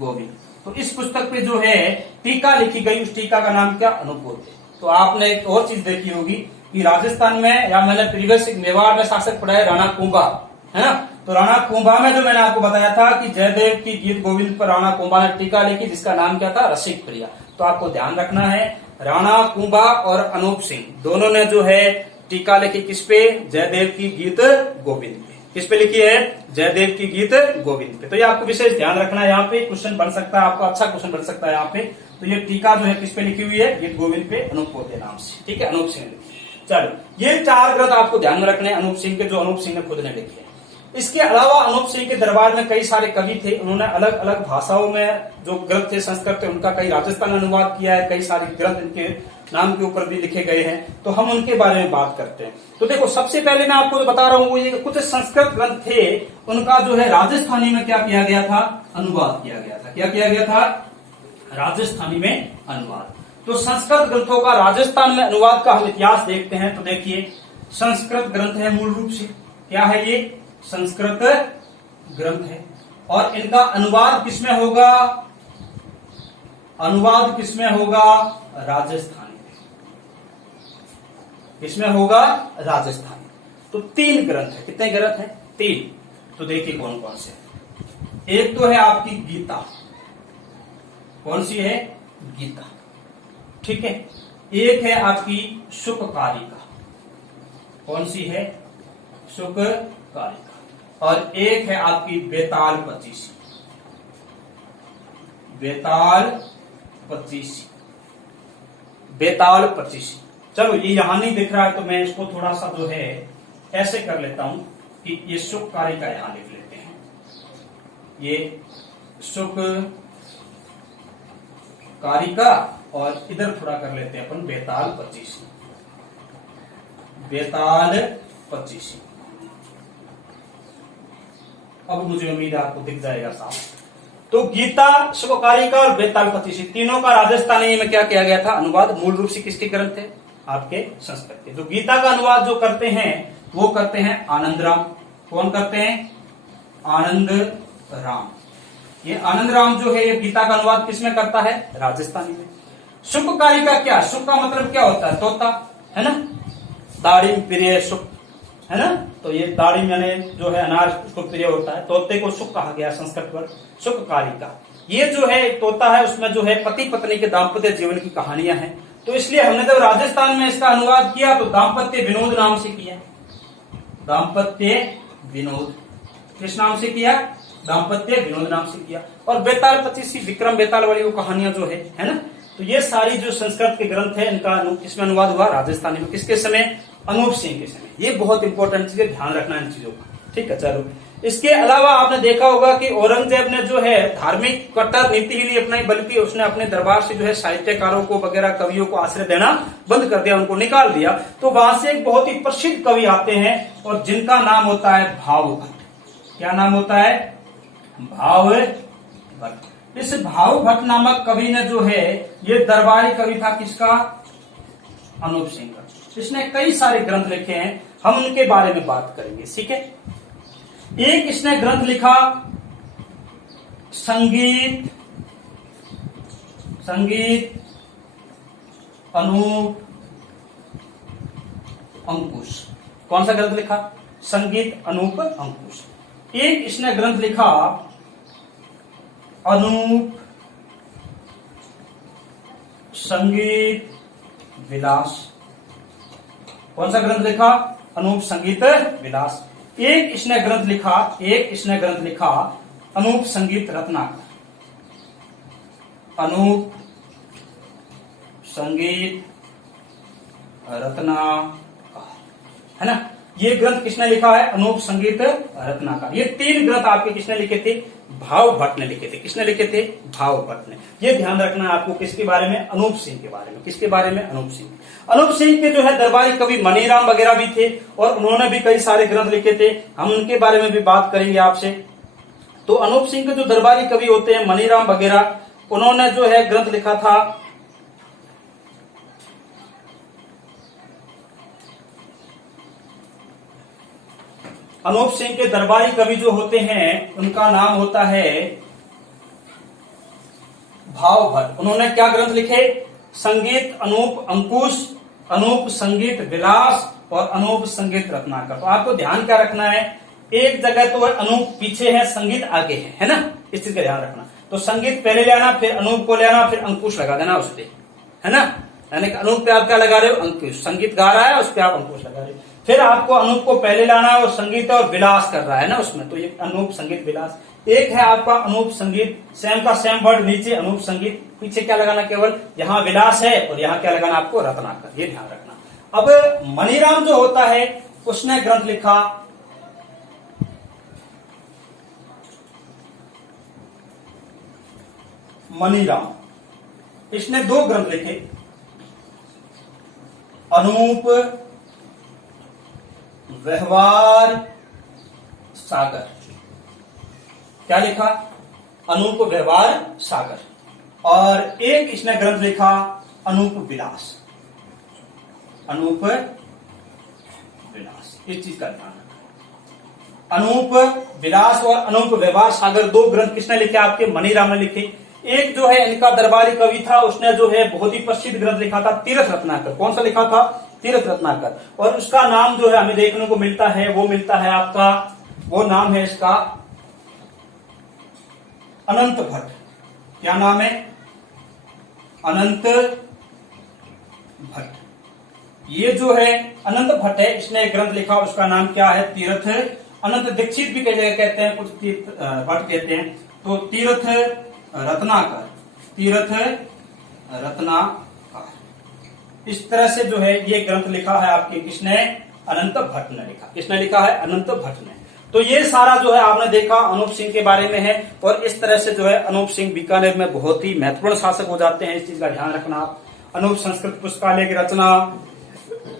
गोविंद। तो इस पुस्तक पे जो है टीका लिखी गई, उस टीका का नाम क्या? अनूपोदेय। तो आपने एक और चीज देखी होगी कि राजस्थान में, या मैंने प्रीवियस मेवाड़ में शासक पढ़ा है राणा कुंभा, है ना। तो राणा कुंभा में जो मैंने आपको बताया था कि जयदेव की गीत गोविंद पर राणा कुंभा ने टीका लिखी जिसका नाम क्या था? रसिक प्रिया। तो आपको ध्यान रखना है राणा कुंभा और अनूप सिंह दोनों ने जो है टीका लिखी किस पे? जयदेव की गीत गोविंद पे। किस पे लिखी है? जयदेव की गीत गोविंद पे। तो ये आपको विशेष ध्यान रखना है, यहाँ पे क्वेश्चन बन सकता है, आपका अच्छा क्वेश्चन बन सकता है यहाँ पे। तो ये टीका जो है किस पे लिखी हुई है? गीत गोविंद पे, अनूपोदेय नाम से। ठीक है, अनूप सिंह। चलो, ये 4 ग्रंथ आपको ध्यान में रखने अनूप सिंह के, जो अनूप सिंह ने खुद ने लिखे। इसके अलावा अनूप सिंह के दरबार में कई सारे कवि थे, उन्होंने अलग अलग भाषाओं में जो ग्रंथ थे संस्कृत थे उनका कई राजस्थान में अनुवाद किया है, कई सारे ग्रंथ इनके नाम के ऊपर भी लिखे गए हैं, तो हम उनके बारे में बात करते हैं। तो देखो, सबसे पहले मैं आपको बता रहा हूं वो ये कुछ संस्कृत ग्रंथ थे, उनका जो है राजस्थानी में क्या किया गया था, अनुवाद किया गया था। क्या किया गया था, राजस्थानी में अनुवाद। तो संस्कृत ग्रंथों का राजस्थान में अनुवाद का हम इतिहास देखते हैं। तो देखिए, संस्कृत ग्रंथ है, मूल रूप से क्या है, ये संस्कृत ग्रंथ है, और इनका अनुवाद किसमें होगा, अनुवाद किसमें होगा, राजस्थानी में। किसमें होगा, राजस्थानी। तो 3 ग्रंथ है, कितने ग्रंथ है, 3। तो देखिए कौन कौन से। एक तो है आपकी गीता, कौन सी है, गीता, ठीक है। एक है आपकी शुककारिका, कौन सी है, शुककारिका। और एक है आपकी बेताल पचीसी, बेताल पचीसी, बेताल पचीसी। चलो, ये यहां नहीं दिख रहा है तो मैं इसको थोड़ा सा जो है ऐसे कर लेता हूं कि ये शुककारिका यहां लिख लेते हैं, ये शुककारिका, और इधर थोड़ा कर लेते हैं अपन बेताल पचीसी, बेताल पचीसी। अब मुझे उम्मीद है आपको दिख जाएगा साफ। तो गीता, शुककारिका और बेताल पचीसी, तीनों का राजस्थानी में क्या किया गया था, अनुवाद। मूल रूप से किसके ग्रंथ थे, आपके संस्कृत के। जो गीता का अनुवाद जो करते हैं वो करते हैं आनंद राम। कौन करते हैं, आनंद राम। ये आनंद राम जो है ये गीता का अनुवाद किसमें करता है, राजस्थानी में। शुककारिका क्या, शुक का मतलब क्या होता है, तोता, है ना, दाड़िम प्रिय शुक, है ना। तो ये दाड़िम यानी जो है अनार उसको प्रिय होता है, तोते को शुक कहा गया संस्कृत पर, शुककारिका। ये जो है तोता है, उसमें जो है पति पत्नी के दाम्पत्य जीवन की कहानियां हैं। तो इसलिए हमने जब राजस्थान में इसका अनुवाद किया तो दाम्पत्य विनोद नाम से किया, दाम्पत्य विनोद, किस नाम से किया, दाम्पत्य विनोद नाम से किया। और बेताल पचीसी, विक्रम बेताल वाली वो कहानियां जो है ना। तो ये सारी जो संस्कृत के ग्रंथ है इनका इसमें अनुवाद हुआ राजस्थानी में, किसके समय, अनूप सिंह के समय। ये बहुत इंपॉर्टेंट चीज है, ध्यान रखना इन चीजों का, ठीक है। चलो, इसके अलावा आपने देखा होगा कि औरंगजेब ने जो है धार्मिक कट्टर नीति ही नहीं अपनाई, बल्कि उसने अपने दरबार से जो है साहित्यकारों को वगैरह कवियों को आश्रय देना बंद कर दिया, उनको निकाल दिया। तो वहां से एक बहुत ही प्रसिद्ध कवि आते हैं और जिनका नाम होता है भावभट्ट। क्या नाम होता है, भावभट्ट। इस भावभट्ट नामक कवि ने जो है ये दरबारी कवि था, किसका, अनूप सिंह का। इसने कई सारे ग्रंथ लिखे हैं, हम उनके बारे में बात करेंगे, ठीक है। एक इसने ग्रंथ लिखा संगीत अनूप अंकुश। कौन सा ग्रंथ लिखा, संगीत अनूप अंकुश। एक इसने ग्रंथ लिखा अनूप संगीत विलास। कौन सा ग्रंथ लिखा, अनूप संगीत विलास। एक इसने ग्रंथ लिखा अनूप संगीत रत्नाकर, अनूप संगीत रत्नाकर, है ना। ये ग्रंथ किसने लिखा है, अनूप संगीत रत्नाकर। ये 3 ग्रंथ आपके किसने लिखे थे, भावभट्ट ने लिखे थे। किसने लिखे थे, भावभट्ट ने। ये ध्यान रखना आपको, किसके बारे में, अनूप सिंह के बारे में। किसके बारे में, अनूप सिंह। अनूप सिंह के जो है दरबारी कवि मनीराम वगैरह भी थे और उन्होंने भी कई सारे ग्रंथ लिखे थे, हम उनके बारे में भी बात करेंगे आपसे। तो अनूप सिंह के जो दरबारी कवि होते हैं मनीराम वगैरह, उन्होंने जो है ग्रंथ लिखा था अनूप सिंह के दरबारी कवि जो होते हैं उनका नाम होता है भावभट्ट। उन्होंने क्या ग्रंथ लिखे, संगीत अनूप अंकुश, अनूप संगीत विलास और अनूप संगीत रत्नाकर। तो आपको ध्यान क्या रखना है, एक जगह तो अनूप पीछे है, संगीत आगे है ना, इस चीज का ध्यान रखना। तो संगीत पहले ले आना, फिर अनूप को ले आना, फिर अंकुश लगा देना उस पर, है ना। यानी कि अनूप पे आप क्या लगा रहे हो, अंकुश। संगीत गा रहा है उस पर आप अंकुश लगा रहे हो। फिर आपको अनूप को पहले लाना है और संगीत और विलास कर रहा है ना उसमें, तो ये अनूप संगीत विलास। एक है आपका अनूप संगीत, सेम का सेम वर्ड नीचे अनूप संगीत, पीछे क्या लगाना, केवल यहाँ विलास है और यहाँ क्या लगाना आपको, रत्नाकर। ये ध्यान रखना। अब मनीराम जो होता है उसने ग्रंथ लिखा मनीराम, इसने 2 ग्रंथ लिखे, अनूप व्यवहार सागर। क्या लिखा? अनूप व्यवहार सागर। और एक इसने ग्रंथ लिखा अनूप विलास। अनूप विलास, इस चीज का ध्यान रखना। अनूप विलास और अनूप व्यवहार सागर 2 ग्रंथ किसने लिखे? आपके मनीराम ने लिखे। एक जो है इनका दरबारी कवि था, उसने जो है बहुत ही प्रसिद्ध ग्रंथ लिखा था तीर्थ रत्नाकर। कौन सा लिखा था? तीर्थ रत्नाकर। और उसका नाम जो है हमें देखने को मिलता है, वो मिलता है आपका, वो नाम है इसका अनंत भट्ट। क्या नाम है? अनंत भट्ट। ये जो है अनंत भट्ट है, इसने एक ग्रंथ लिखा, उसका नाम क्या है? तीर्थ। अनंत दीक्षित भी कई जगह कहते हैं, कुछ तीर्थ भट्ट कहते हैं। तो तीर्थ रत्नाकर, तीर्थ रत्नाकर, इस तरह से जो है ये ग्रंथ लिखा है आपके किसने? अनंत भट्ट ने लिखा। किसने लिखा है? अनंत भट्ट ने। तो ये सारा जो है आपने देखा अनूप सिंह के बारे में है। और इस तरह से जो है अनूप सिंह बीकानेर में बहुत ही महत्वपूर्ण शासक हो जाते हैं, इस चीज का ध्यान रखना आप। अनूप संस्कृत पुस्तकालय की रचना,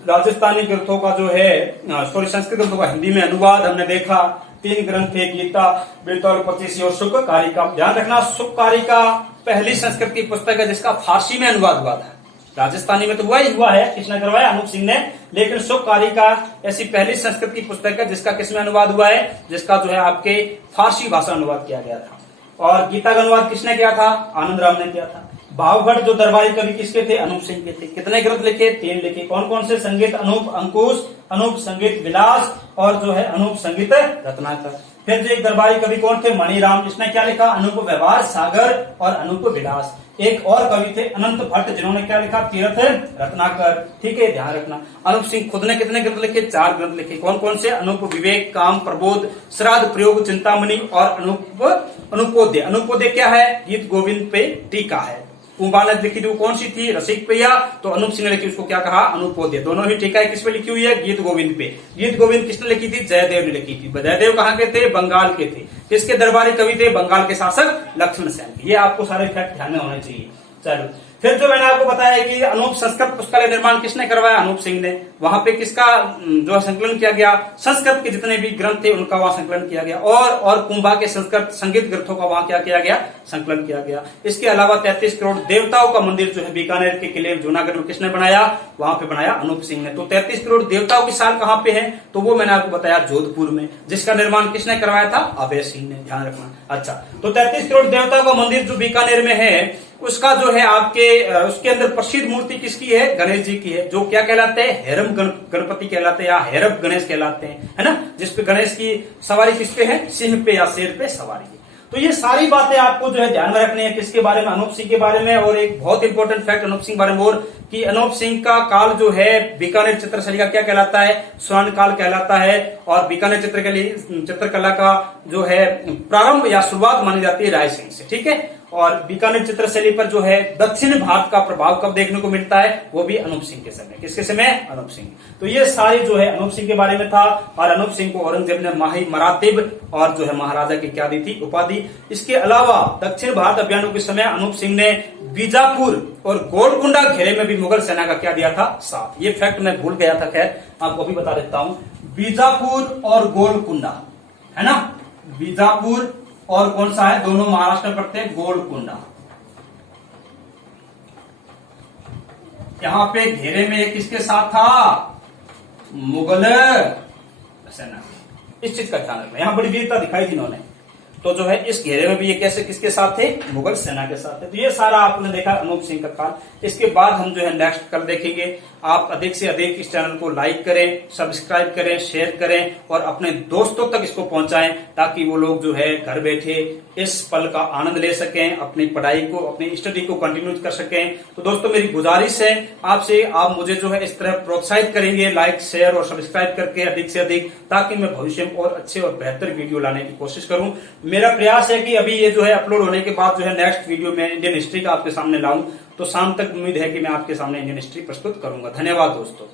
राजस्थानी ग्रंथों का जो है संस्कृत ग्रंथों का हिंदी में अनुवाद हमने देखा। 3 ग्रंथ थे, गीता, बेतालपति और शुक कारिका। ध्यान रखना, शुक कारिका पहली संस्कृत की पुस्तक है जिसका फारसी में अनुवाद हुआ था। राजस्थानी में तो हुआ ही हुआ है, किसने करवाया? अनूप सिंह ने। लेकिन शुक कारिका ऐसी पहली संस्कृत की पुस्तक है जिसका किसमें अनुवाद हुआ है? जिसका जो है आपके फारसी भाषा अनुवाद किया गया था। और गीता का अनुवाद किसने किया था? आनंद राम ने किया था। भावभट्ट जो दरबारी कवि किसके थे? अनूप सिंह के थे। कितने ग्रंथ लिखे? 3 लिखे। कौन कौन से? संगीत अनूप अंकुश, अनूप संगीत विलास और जो है अनूप संगीत रत्नाकर। फिर जो एक दरबारी कवि कौन थे? मणिराम। इसने क्या लिखा? अनूप व्यवहार सागर और अनूप विलास। एक और कवि थे अनंत भट्ट, जिन्होंने क्या लिखा? तीर्थ रत्नाकर। ठीक है, ध्यान रखना। अनूप सिंह खुद ने कितने ग्रंथ लिखे? 4 ग्रंथ लिखे। कौन कौन से? अनूप विवेक, काम, प्रबोध, श्राद्ध, प्रयोग, चिंतामणि और अनूपोदय। अनूपोदय क्या है? गीत गोविंद पे टीका है। कुंभा ने लिखी थी वो कौन सी थी? रसिक प्रिया। तो अनूप सिंह ने लिखी, उसको क्या कहा? अनूपोदय। दोनों ही टीका किस पे लिखी हुई है? गीत गोविंद पे। गीत गोविंद किसने लिखी थी? जयदेव ने लिखी थी। जयदेव कहाँ के थे? बंगाल के थे। किसके दरबारी कवि थे? बंगाल के शासक लक्ष्मण सेन। ये आपको सारे फैक्ट ध्यान में होने चाहिए। चलो, फिर जो मैंने आपको बताया कि अनूप संस्कृत पुस्तकालय निर्माण किसने करवाया? अनूप सिंह ने। वहां पे किसका जो संकलन किया गया? संस्कृत के जितने भी ग्रंथ थे उनका वहां संकलन किया गया। और कुंभा के संस्कृत संगीत ग्रंथों का वहां क्या किया गया? संकलन किया गया। इसके अलावा 33 करोड़ देवताओं का मंदिर जो है बीकानेर के किले जूनागढ़ में किसने बनाया? वहां पे बनाया अनूप सिंह ने। तो 33 करोड़ देवताओं की साल कहां पे है? तो वो मैंने आपको बताया जोधपुर में, जिसका निर्माण किसने करवाया था? अभय सिंह ने। ध्यान रखना। अच्छा, तो 33 करोड़ देवताओं का मंदिर जो बीकानेर में है उसका जो है आपके उसके अंदर प्रसिद्ध मूर्ति किसकी है? गणेश जी की है। जो क्या कहलाते हैं? हेरम गणपति कहलाते हैं या हेरब गणेश कहलाते हैं, है ना। जिसपे गणेश की सवारी किस पे है? सिंह पे या शेर पे सवारी है। तो ये सारी बातें आपको जो है ध्यान में रखनी है। किसके बारे में? अनूप सिंह के बारे में। और एक बहुत इंपॉर्टेंट फैक्ट अनूप सिंह के बारे में और कि अनूप सिंह का काल जो है बीकानेर चित्रशैली का क्या कहलाता है? स्वर्ण काल कहलाता है। और बीकानेर चित्रकला का जो है प्रारंभ या शुरुआत मानी जाती है राय सिंह से। ठीक है। और बीकानेर चित्रशैली पर जो है दक्षिण भारत का प्रभाव कब देखने को मिलता है? वो भी अनूप सिंह के समय। किसके समय? अनूप सिंह। तो ये सारी जो है अनूप सिंह के बारे में था। और अनूप सिंह को औरंगजेब ने माही मरातिब और जो है महाराजा की क्या दी थी? उपाधि। इसके अलावा दक्षिण भारत अभियानों के समय अनूप सिंह ने बीजापुर और गोलकुंडा घेरे में भी मुगल सेना का क्या दिया था? साथ। ये फैक्ट मैं भूल गया था, खैर आपको भी बता देता हूं। बीजापुर और गोलकुंडा, है ना। बीजापुर और कौन सा है? दोनों महाराष्ट्र में पड़ते हैं। गोलकुंडा। यहां पे घेरे में किसके साथ था? मुगल सेना। इस चीज का ध्यान रखना। यहां बड़ी वीरता दिखाई थी इन्होंने। तो जो है इस घेरे में भी ये कैसे किसके साथ थे? मुगल सेना के साथ थे। तो ये सारा आपने देखा अनूप सिंह का काल। इसके बाद हम जो है नेक्स्ट कल देखेंगे। आप अधिक से अधिक इस चैनल को लाइक करें, सब्सक्राइब करें, शेयर करें और अपने दोस्तों तक इसको पहुंचाएं, ताकि वो लोग जो है घर बैठे इस पल का आनंद ले सकें, अपनी पढ़ाई को, अपनी स्टडी को कंटिन्यू कर सकें। तो दोस्तों मेरी गुजारिश है आपसे, आप मुझे जो है इस तरह प्रोत्साहित करेंगे लाइक, शेयर और सब्सक्राइब करके अधिक से अधिक, ताकि मैं भविष्य में और अच्छे और बेहतर वीडियो लाने की कोशिश करूं। मेरा प्रयास है कि अभी ये जो है अपलोड होने के बाद जो है नेक्स्ट वीडियो में इंडियन हिस्ट्री का आपके सामने लाऊं। तो शाम तक उम्मीद है कि मैं आपके सामने इंडियन हिस्ट्री प्रस्तुत करूंगा। धन्यवाद दोस्तों।